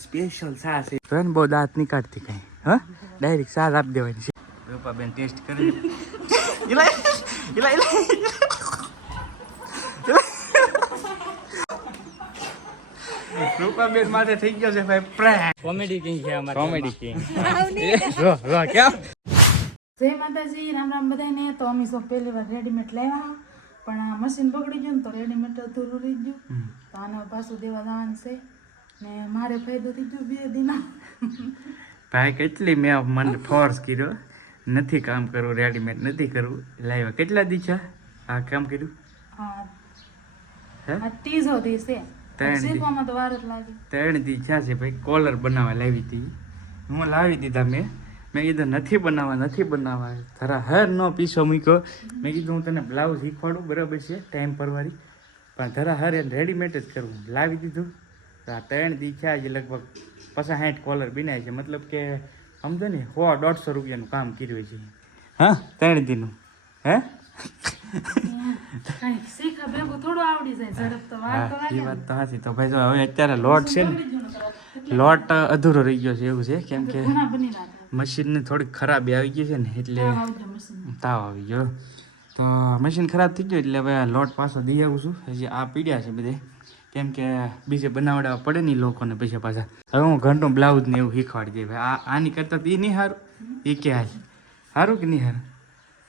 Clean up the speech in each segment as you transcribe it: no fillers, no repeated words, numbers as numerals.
Special સા છે run બહુ દાંત નહીં કાઢતી કઈ હા ડાયરેક્ટ સા આપી દેવાની છે રૂપાબેન ટેસ્ટ કરી રૂપાબેન માટે થઈ ગયો છે ભાઈ પ્રેન્ક કોમેડી કિંગ છે અમારે કોમેડી કિંગ રો કેમ જય માતાજી રામ રામ બધાને તો અમે સૌ પહેલી વાર રેડીમેડ લાવ્યા પણ આ મશીન બગડી ગયું ને તો રેડીમેડ અધૂરું રહી ગયું તો આને પાછું દેવા જવાનું છે ને મારે ફાયદો થઈ ગયો 2 દિના ભાઈ કેટલી મેં મને ફોર્સ કર્યો નથી કામ કરવું રેડીમેડ નથી કરવું લાવ્યા કેટલા દી છે આ કામ કર્યું આ ત્રીજો દી છે શીખવામાં તો વાર જ લાગે 3 દી છે ભાઈ કોલર બનાવવા લાવી હતી હું લાવી દીધા મેં કીધું નથી બનાવવા તારા હર નો પીસો મૂક્યો મેં કીધું હું તને બ્લાઉઝ શીખવાડું બરાબર છે ટાઈમ પરવારી પણ તારા હર રેડીમેડ જ કરવું લાવી દીધું આ 3 દી છે આજે લગભગ 50-60 કોલર બનાય છે મતલબ કે સમજો ને 100-150 રૂપિયાનું કામ કર્યું છે હા 3 દીનું હે શીખા ભેગું થોડું આવડી જાય ઝડપ તો વાર તો લાગે એ વાત તો સાચી તો ભાઈ જો હવે અત્યારે લોટ છે ને લોટ અધૂરો રહી ગયો છે એવું છે કેમ કે મશીનને થોડીક ખરાબી આવી ગઈ છે ને એટલે તાવ આવી ગયો તો મશીન ખરાબ થઈ ગયું એટલે હવે લોટ પાછો દઈ આવું છું હજી આ પીડ્યા છે બધે કેમ કે બીજે બનાવડાવવા પડે નહીં લોકોને પૈસા પાછા હવે હું ઘરનું બ્લાઉઝ ને એવું શીખવાડી દઈએ ભાઈ આની કરતાં તો એ નહીં સારું એ કે સારું કે નહીં સારું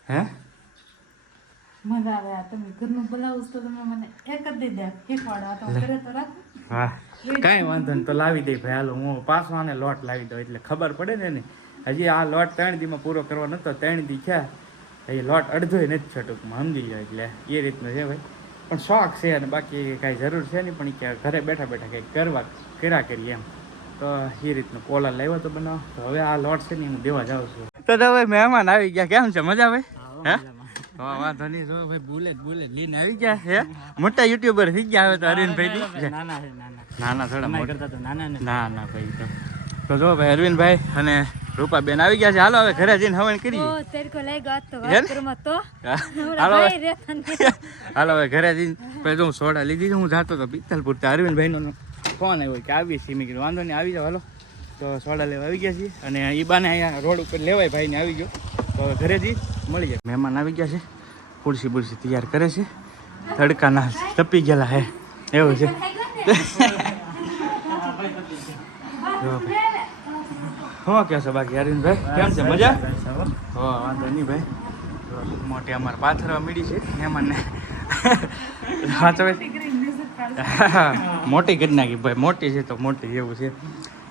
હે મજા આવે તમે ઘરનું બ્લાઉઝ તો તમે મને એક જ દઈ દે શીખવાડો તો ઘરે તો રાખ હા કાંઈ વાંધો નહીં તો લાવી દઈ ભાઈ હાલો હું પાછો આને લોટ લાવી દઉં એટલે ખબર પડે ને હજી આ લોટ 3 દીમાં પૂરો કરવો નતો 3 દી થયા એ લોટ અડધોય નથી છે ટૂંકમાં સમજી જાય એટલે એ રીતનું છે ભાઈ પણ શોખ છે અને બાકી કાંઈ જરૂર છે નહીં પણ કે ઘરે બેઠા બેઠા કંઈક કર્યા કરીએ એમ તો એ રીતનું કોલર લાવ્યો તો બનાવો તો હવે આ લોટ છે ને હું દેવા જાઉં છું તો હવે મહેમાન આવી ગયા કેમ છે મજા ભાઈ હે વાંધો નહીં જો ભાઈ બુલેટ લઈને આવી ગયા હે મોટા યુટ્યુબર થઈ ગયા હવે તો અરવિંદભાઈ નાના થોડા ના ભાઈ તો જો ભાઈ અરવિંદભાઈ અને રૂપાબેન આવી ગયા છે હાલો હવે ઘરે જઈને હવન કરીએ હાલો હવે ઘરે જઈને પછી હું સોડા લીધી હું જાતો તો પિત્તલપુર અરવિંદભાઈનો ફોન આવ્યો કે આવી છીએ મેં કીધું વાંધો નહીં આવી જાવ હાલો તો સોડા લેવા આવી ગયા છીએ અને એ બાને અહીંયા રોડ ઉપર લેવાય ભાઈને આવી ગયો તો ઘરે જઈ મળી જાય મહેમાન આવી ગયા છે ખુરશી બુરશી તૈયાર કરે છે તડકાના તપી ગયેલા હે એવું છે શું કહે છે બાકી અરવિંદભાઈ કેમ છે મજા હો વાંધો નહીં ભાઈ મોટી અમારે પાથરવા મળી છે મહેમાનને મોટી કરી નાખી ભાઈ મોટી છે તો મોટી એવું છે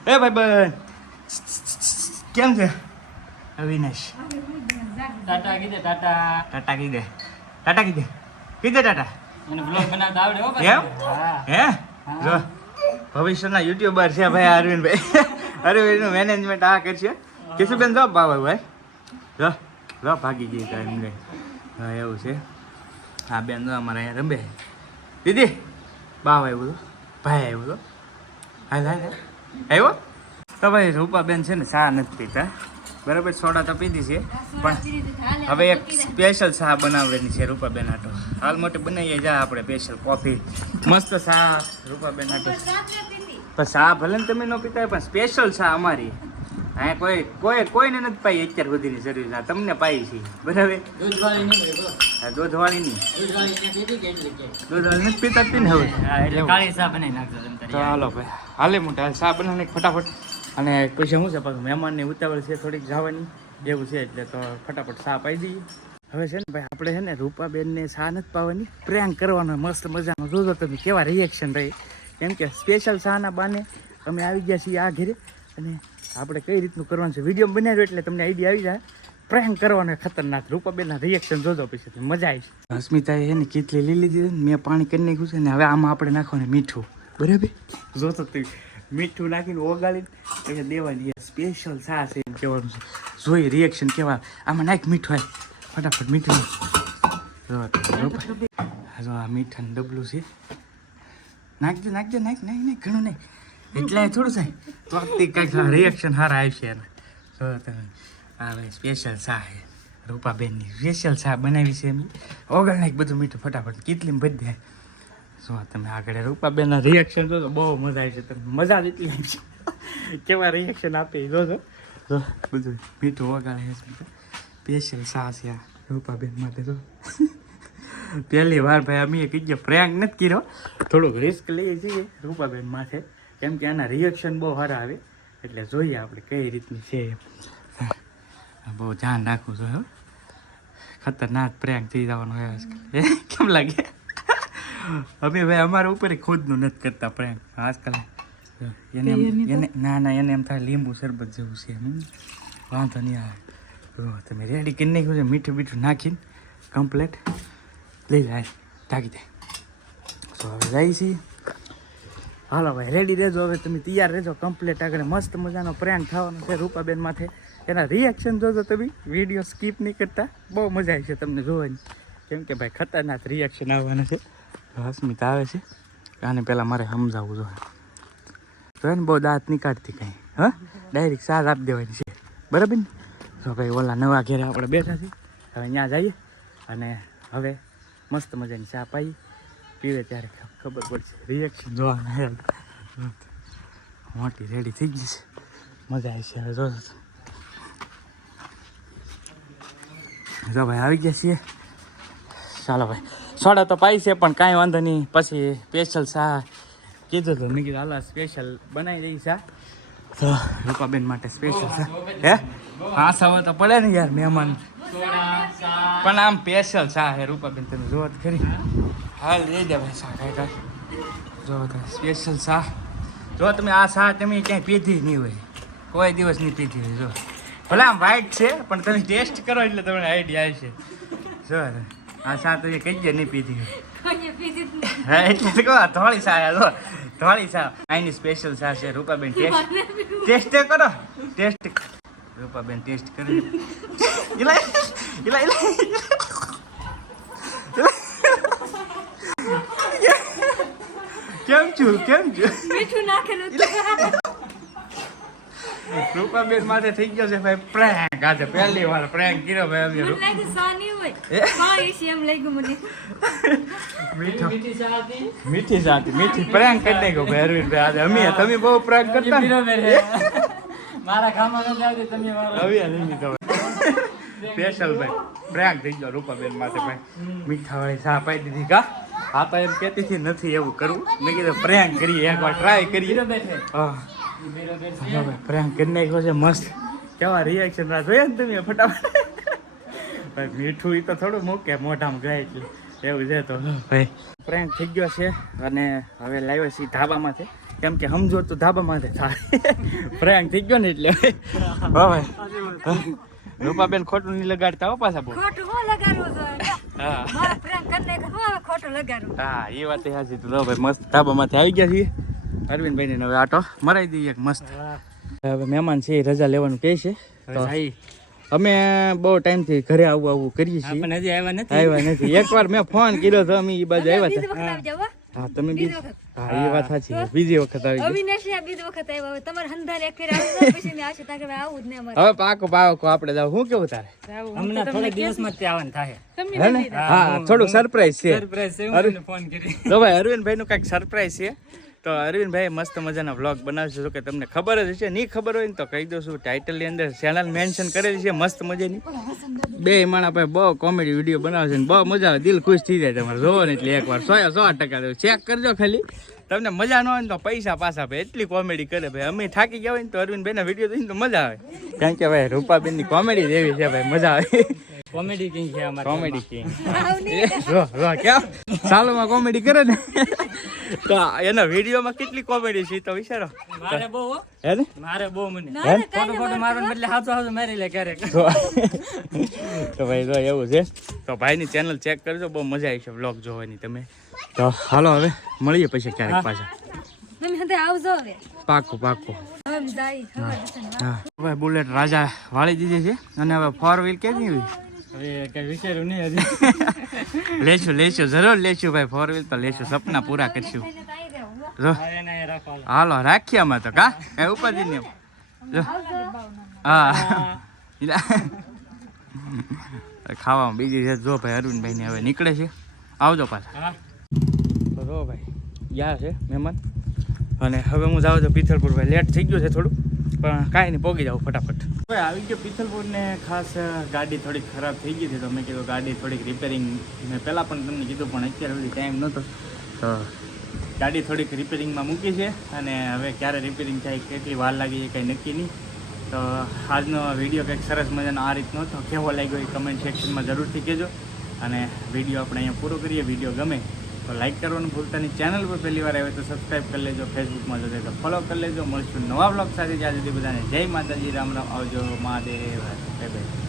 એ ભાઈ ભાઈ કેમ છે અવિનાશ ટાટા કીધે ટાટા કીધે ટાટા એને બ્લોગ બનાવતા આવડે હો એમ હે જો ભવિષ્યના યુટ્યુબર છે ભાઈ અરવિંદનું મેનેજમેન્ટ આ કરશે કિશુબેન જો ભાઈ જો ભાગી ગઈ એમને હા એવું છે હા બેન જો અમારે અહીંયા રમે દીદી બાવ આવ્યું તો ભાઈ આવ્યું તો હાલ આવ્યો તો ભાઈ રૂપાબેન છે ને ચા નથી પીતા બરાબર સોડા તો પીધી છે પણ હવે એક સ્પેશિયલ ચા બનાવવાની છે રૂપાબેન આટો હાલ મોટી બનાવીએ જા આપણે સ્પેશિયલ કોફી મસ્ત ચા રૂપાબેન આટો પણ ચા ભલે ને તમે ન પીતા હોય પણ સ્પેશિયલ ચા અમારી અહીંયા કોઈને નથી પાઈ અત્યાર સુધીની સર્વિસ આ તમને પાઈ છે બરાબર દૂધવાળી નહીં દૂધવાળી નથી પીતા પીને હવે તો હાલો ભાઈ હાલે મોટા ચા બનાવીને ફટાફટ અને કોઈ શું છે પાછું મહેમાનની ઉતાવળ છે થોડીક જવાની એવું છે એટલે તો ફટાફટ ચા પાઈ દઈએ હવે છે ને ભાઈ આપણે છે ને રૂપાબેનને ચા નથી પાવાની પ્રેન્ક કરવાનો મસ્ત મજાનો જોજો તમે કેવા રિએક્શન રહી કેમ કે સ્પેશિયલ ચાના બાને અમે આવી ગયા છીએ આ ઘરે અને આપણે કઈ રીતનું કરવાનું છે વિડીયો બનાવ્યો એટલે તમને આઈડિયા આવી જાય પ્રેન્ક કરવાનો ખતરનાક રૂપાબેનના રિએક્શન જોજો પછી મજા આવી અસ્મિતાએ છે ને કેટલી લીલી દીધી મેં પાણી કરી નાખ્યું છે ને હવે આમાં આપણે નાખવાનું મીઠું બરાબર જોતો તું મીઠું નાખીને ઓગાળીને પછી દેવાની સ્પેશિયલ ચા છે એમ કહેવાનું છે જોઈ રિએક્શન કેવા આમાં નાખ મીઠું હોય ફટાફટ મીઠું જો આ મીઠાનું ડબલું છે નાખજો નાખ ઘણું નહીં એટલે થોડું થાય તો કંઈક રિએક્શન સારા આવશે એને જો તમે હા ભાઈ સ્પેશિયલ ચા છે રૂપાબેનની સ્પેશિયલ ચા બનાવી છે એમ ઓગળ નાખ બધું મીઠું ફટાફટ કેટલી બધી જો તમે આગળ રૂપાબેનના રિએક્શન જો બહુ મજા આવી છે તમને મજા જ એટલી આવી છે કેવા રિએક્શન આપે જોજો જો બધું મીઠું વગાડે છે સ્પેશિયલ સા છે આ રૂપાબેન માટે તો પહેલી વાર ભાઈ અમે કીધું પ્રેન્ક નથી કર્યો થોડુંક રિસ્ક લઈએ છીએ રૂપાબેન માથે કેમ કે એના રિએક્શન બહુ સારા આવે એટલે જોઈએ આપણે કઈ રીતની છે બહુ ધ્યાન રાખવું જોઈએ ખતરનાક પ્રેન્ક થઈ જવાનો હોય આજકાલ કેમ લાગે અમે ભાઈ અમારા ઉપર ખુદનું નથી કરતા પ્રેન્ક આજકાલ એને ના એને એમ થાય લીંબુ શરબત જેવું છે વાંધો નહીં આવે તમે રેડી કરી નાખ્યું છે મીઠું બીઠું નાખીને કમ્પ્લેટ લઈ જાય ઢાંકી દે તો હવે જાય છીએ હાલો ભાઈ રેડી રહેજો હવે તમે તૈયાર રહેજો કમ્પ્લેટ આગળ મસ્ત મજાનો પ્રેન્ક થવાનો છે રૂપાબેન માથે એના રિએક્શન જોજો તમે વિડીયો સ્કીપ નહીં કરતા બહુ મજા આવી છે તમને જોવાની કેમ કે ભાઈ ખતરનાક રિએક્શન આવવાના છે હસમિતા આવે છે આને પહેલાં મારે સમજાવવું જોઈએ તો ને બહુ દાંત નહીં કાઢતી કંઈ હા ડાયરેક્ટ સાથ આપી દેવાની છે બરાબર ને તો ભાઈ ઓલા નવા ઘેરે આપણે બેઠા છીએ હવે ત્યાં જઈએ અને હવે મસ્ત મજાની ચા પાઈ પીવે ત્યારે ખબર પડશે રિએક્શન જોવાના મોટી રેડી થઈ ગઈ છે મજા આવી છે હવે જોજો જો ભાઈ આવી ગયા છીએ ચાલો ભાઈ સોડા તો પાઈ છે પણ કાંઈ વાંધો નહીં પછી સ્પેશિયલ ચા કીધું તો મેં કીધું હાલો સ્પેશિયલ બનાવી દઈ ચા તો રૂપાબેન માટે સ્પેશિયલ ચા હે હા સવા તો પડે ને યાર મહેમાન પણ આમ સ્પેશિયલ ચા હે રૂપાબેન તમે જોવો તો ખરી હાલ લઈ દે ભાઈ ચા કાંઈ જો સ્પેશિયલ ચા જો તમે આ ચા તમે ક્યાંય પીધી નહીં હોય કોઈ દિવસ નહીં પીધી હોય જો ભલે આમ વ્હાઈટ છે પણ તમે ટેસ્ટ કરો એટલે તમને આઈડિયા આવશે જો આ ચા તો એ કઈ જ નહીં પીધી હોય હા એટલે તો કહો ધોળી ચા જો ધોળી ચા અહીંની સ્પેશિયલ ચા છે રૂપાબેન ટેસ્ટ કરો ટેસ્ટ રૂપાબેન ટેસ્ટ કરી કેમ છું મીઠું નાખેલું રૂપાબેન માથે થઈ ગયો છે ભાઈ પ્રેન્ક આજે પહેલી વાર પ્રેન્ક કર્યો ભાઈ અમે મને લાગે સાની હોય હા એસી એમ લાગ્યું મને મીઠી સાથી મીઠી પ્રેન્ક કરી નાખ્યો ભાઈ અરવિંદભાઈ આજે અમે તમે બહુ પ્રેન્ક કરતા મારા ગામમાં નથી આવતી તમે હવે નહીં તો સ્પેશિયલ ભાઈ પ્રેન્ક થઈ ગયો રૂપાબેન માથે ભાઈ મીઠા વાળી ચા પાઈ દીધી કા હા તો એમ કહેતી હતી નથી એવું કરવું મેં કીધું પ્રેન્ક કરીએ એકવાર ટ્રાય કરીએ હા પ્રેન્ક કરી નાખ્યો છે મસ્ત કેવા રિએક્શન જોઈએ ને તમે ફટાફટ ભાઈ મીઠું એ તો થોડું મૂકે મોઢામાં ગાય એટલે એવું છે તો ભાઈ પ્રેન્ક થઈ ગયો છે અને હવે લાવ્યો છે ધાબામાંથી કેમ કે સમજો તો ધાબામાંથી થાય પ્રેન્ક થઈ ગયો ને એટલે હા ભાઈ રૂપાબેન ખોટું નહીં લગાડતા હો પાછા બોલ ખોટું હું લગાડું છું હા મારા પ્રેમ કરને હું ખોટું લગાડું હા એ વાત સાચી તો ભાઈ મસ્ત ધાબામાંથી આવી ગયા છીએ અરવિંદભાઈ ને હવે આટો મરાઈ દઈએ એક મસ્ત હવે મહેમાન છે એ રજા લેવાનું કહે છે તો અમે બહુ ટાઈમથી ઘરે આવું કરીએ છીએ પણ હજી આવ્યા નથી એકવાર મેં ફોન કર્યો તો અમે એ બાજુ આવ્યા હતા હા તમે હા એ વાત સાચી બીજી વખત આવી અવિનાશ બીજી વખત આવ્યા તમારે હંધાર એક ફેર આવ્યો પછી મેં આશે તાકે આવું જ ને અમારે હવે પાકો આપણે જાવ હું કેવું તારે હમણાં થોડા દિવસમાં જ આવવાનું થાય હે ને હા થોડુંક સરપ્રાઈઝ છે ફોન કરી તો ભાઈ અરવિંદભાઈ નું કઈક સરપ્રાઈઝ છે તો અરવિંદભાઈ મસ્ત મજાના વ્લોગ બનાવશે જો કે તમને ખબર જ હશે નહીં ખબર હોય ને તો કહી દઉં છું ટાઇટલની અંદર ચેનલ મેન્શન કરેલી છે મસ્ત મજાની બે માણા ભાઈ બહુ કોમેડી વિડીયો બનાવે છે ને બહુ મજા આવે દિલ ખુશ થઈ જાય તમારે જોવો ને એટલે એકવાર 100% ચેક કરજો ખાલી તમને મજા ન હોય ને તો પૈસા પાછા ભાઈ એટલી કોમેડી કરે ભાઈ અમે થાકી ગયા હોય ને તો અરવિંદભાઈના વિડીયો જોઈને તો મજા આવે કારણ કે ભાઈ રૂપાબેનની કોમેડી જેવી છે ભાઈ મજા આવે કોમેડી કિંગ છે અમારે કોમેડી કિંગ કેમ સાલોમાં કોમેડી કરે ને તો એના વિડીયોમાં કેટલી કોમેડી છે તો વિચારો મારે બહુ હે ને મારે બહુ મને ફોટો મારવાને બદલે હાચો મારી લે ક્યારેક તો ભાઈ જો એવું છે તો ભાઈની ચેનલ ચેક કરજો બહુ મજા આવી છે વ્લોગ જોવાની તમે તો હાલો હવે મળીએ પછી ક્યારેક પાછા તમે હંધે આવજો હવે પાકું હવે જાય હા હવે બુલેટ રાજા વાળી દીધી છે અને હવે 4 વ્હીલ કેવી હોય હવે કઈ વિચાર્યું નહીં હજી લેશું જરૂર લેશું ભાઈ 4 વ્હીલ તો લેશું સપના પૂરા કરશું જો એને રાખવા હાલો રાખીએ અમે તો કા કઈ ઉપાધિ નહીં જો હા ખાવામાં બીજી છે જો ભાઈ અરવિંદભાઈ ને હવે નીકળે છે આવજો પાછા હા તો જો ભાઈ ગયા છે મહેમાન અને હવે હું જાઉં છું પિથલપુર. ભાઈ લેટ થઈ ગયું છે થોડું, પણ કાંઈ નહીં, પહોંચી જાઉં ફટાફટ. હવે આવી ગયો પિથલપુર ને ખાસ ગાડી થોડીક ખરાબ થઈ ગઈ હતી, તો મેં કીધું ગાડી થોડીક રિપેરિંગ, મેં પહેલાં પણ તમને કીધું પણ અત્યારે સુધી ટાઈમ નહોતો, તો ગાડી થોડીક રિપેરિંગમાં મૂકી છે. અને હવે ક્યારે રિપેરિંગ થાય, કેટલી વાર લાગી છે કંઈ નક્કી નહીં. તો આજનો વિડીયો કંઈક સરસ મજાનો આ રીતનો હતો. કેવો લાગ્યો એ કમેન્ટ સેક્શનમાં જરૂરથી કહેજો. અને વિડીયો આપણે અહીંયા પૂરો કરીએ. વિડીયો ગમે તો લાઈક કરવાનું ભૂલતા નહીં. ચેનલ પર પહેલી વાર આવે તો સબસ્ક્રાઈબ કરી લેજો. ફેસબુકમાં જોડે તો ફોલો કરી લેજો. મળશું નવા બ્લોગ સાથે. ત્યાં સુધી બધાને જય માતાજી, રામ રામ, આવજો, મહાદેવ, બાય બાય.